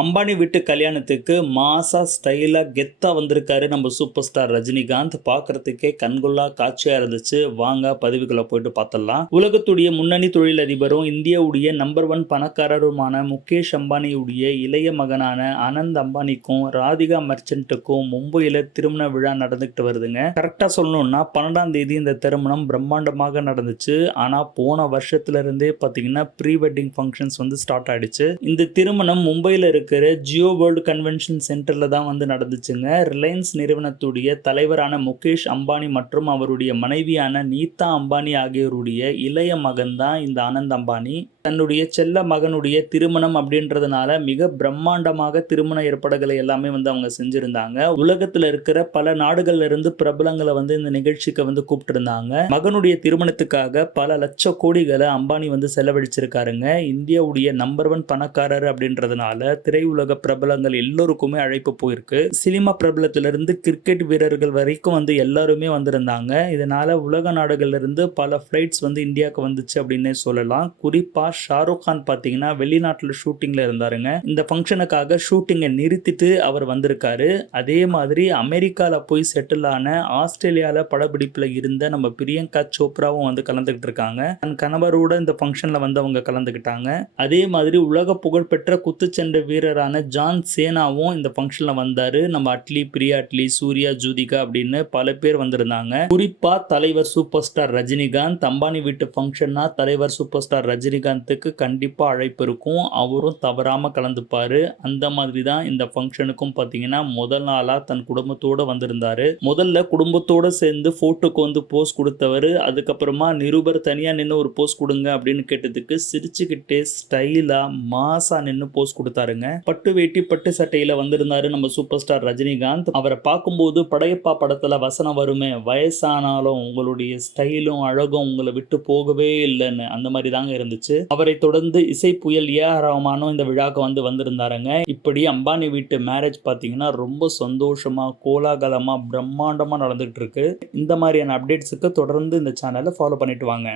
அம்பானி வீட்டு கல்யாணத்துக்கு மாசா ஸ்டைலா கெத்தா வந்திருக்காரு. நம்ம சூப்பர் ஸ்டார் ரஜினிகாந்த். பார்க்குறதுக்கே கண்கொள்ளா காட்சியா இருந்துச்சு. வாங்க பதிவுகளை போயிட்டு பார்த்தலாம் உலகத்துடைய முன்னணி தொழிலதிபரும் இந்தியாவுடைய நம்பர் ஒன் பணக்காரருமான முகேஷ் அம்பானியுடைய இளைய மகனான அனந்த் அம்பானிக்கும் ராதிகா மர்ச்சன்ட்டுக்கும் மும்பையில் திருமண விழா நடந்துகிட்டு வருதுங்க. கரெக்டாக சொல்லணும்னா பன்னெண்டாம் தேதி இந்த திருமணம் பிரம்மாண்டமாக நடந்துச்சு. ஆனா போன வருஷத்துல இருந்தே ப்ரீ வெட்டிங் ஃபங்க்ஷன்ஸ் வந்து ஸ்டார்ட் ஆயிடுச்சு. இந்த திருமணம் மும்பையில் இருக்கிற ஜியோ வேர்ல்டு கன்வென்ஷன் சென்டரில் தான் வந்து நடந்துச்சுங்க. ரிலையன்ஸ் நிறுவனத்துடைய தலைவரான முகேஷ் அம்பானி மற்றும் அவருடைய மனைவியான நீதா அம்பானி ஆகியோருடைய இளைய மகன் தான் இந்த ஆனந்த் அம்பானி. தன்னுடைய செல்ல மகனுடைய திருமணம் அப்படின்றதுனால மிக பிரம்மாண்டமாக திருமண ஏற்பாடுகளை எல்லாமே வந்து அவங்க செஞ்சுருந்தாங்க. உலகத்தில் இருக்கிற பல நாடுகள்ல இருந்து பிரபலங்களை வந்து இந்த நிகழ்ச்சிக்கு வந்து கூப்பிட்டுருந்தாங்க. மகனுடைய திருமணத்துக்காக பல லட்ச கோடிகளை அம்பானி வந்து செலவழிச்சிருக்காருங்க. இந்தியாவுடைய நம்பர் ஒன் பணக்காரர் அப்படின்றதுனால திரையுலக பிரபலங்கள் எல்லோருக்குமே அழைப்பு போயிருக்கு. சினிமா பிரபலத்திலிருந்து கிரிக்கெட் வீரர்கள் வரைக்கும் வந்து எல்லாருமே வந்திருந்தாங்க. இதனால உலக நாடுகள்லேருந்து பல ஃப்ளைட்ஸ் வந்து இந்தியாவுக்கு வந்துச்சு அப்படின்னே சொல்லலாம். குறிப்பா ஷாருக் கான் பார்த்தீங்கன்னா வெளிநாட்டில் ஷூட்டிங்கில் இருந்தாருங்க. இந்த ஃபங்க்ஷனுக்காக ஷூட்டிங்கை நிறுத்திட்டு அவர் வந்திருக்காரு. அதே மாதிரி அமெரிக்காவில் போய் செட்டில் ஆன ஆஸ்திரேலியாவில் படப்பிடிப்பில் இருந்த நம்ம பிரியங்கா சோப்ராவும் வந்து கலந்துக்கிட்டு இருக்காங்க. தன் கணவரோட இந்த ஃபங்க்ஷனில் வந்து அவங்க கலந்துக்கிட்டாங்க அதே மாதிரி உலக புகழ்பெற்ற குத்துச்சண்டை வீரரான ஜான் சேனாவும் இந்த ஃபங்க்ஷனில் வந்தார். நம்ம அட்லி பிரியா அட்லி சூர்யா ஜூதிகா அப்படின்னு பல பேர் வந்திருந்தாங்க. குறிப்பாக தலைவர் சூப்பர் ஸ்டார் ரஜினிகாந்த் அம்பானி வீட்டு ஃபங்க்ஷன்னா தலைவர் சூப்பர் ஸ்டார் ரஜினிகாந்துக்கு கண்டிப்பாக அழைப்பு இருக்கும். அவரும் தவறாமல் கலந்துப்பார். அந்த மாதிரி தான் இந்த ஃபங்க்ஷனுக்கும் பார்த்தீங்கன்னா முதல் நாளாக தன் குடும்பத்தோடு வந்திருந்தார். முதல்ல குடும்பத்தோடு சேர்ந்து ஃபோட்டோக்கு வந்து போஸ் கொடுத்தவர். அதுக்கப்புறமா நிருபர் தனியாக நின்று ஒரு போஸ் கொடுங்க அப்படின்னு கேட்டதுக்கு சிரிச்சுக்கிட்டே ஸ்டைலாக மாசாக நின்று போஸ் கொடுத்தாருங்க. பட்டு வேட்டி பட்டு சட்டையில வந்திருந்தாரு நம்ம சூப்பர் ஸ்டார் ரஜினிகாந்த். அவரை பார்க்கும்போது படையப்பா படத்துல வசனம் வருமே வயசானாலும் உங்களுடைய ஸ்டைலும் அழகும் உங்களை விட்டு போகவே இல்லைன்னு. அந்த மாதிரி தாங்க இருந்துச்சு. அவரை தொடர்ந்து இசை புயல் ஏ ஆர் ரஹ்மானும் இந்த விழாக்கு வந்து வந்திருந்தாருங்க. இப்படி அம்பானி வீட்டு மேரேஜ் பார்த்தீங்கன்னா ரொம்ப சந்தோஷமா கோலாகலமா பிரம்மாண்டமா நடந்துகிட்டு இருக்கு. இந்த மாதிரியான அப்டேட்ஸுக்கு தொடர்ந்து இந்த சேனலை ஃபாலோ பண்ணிட்டு வாங்க.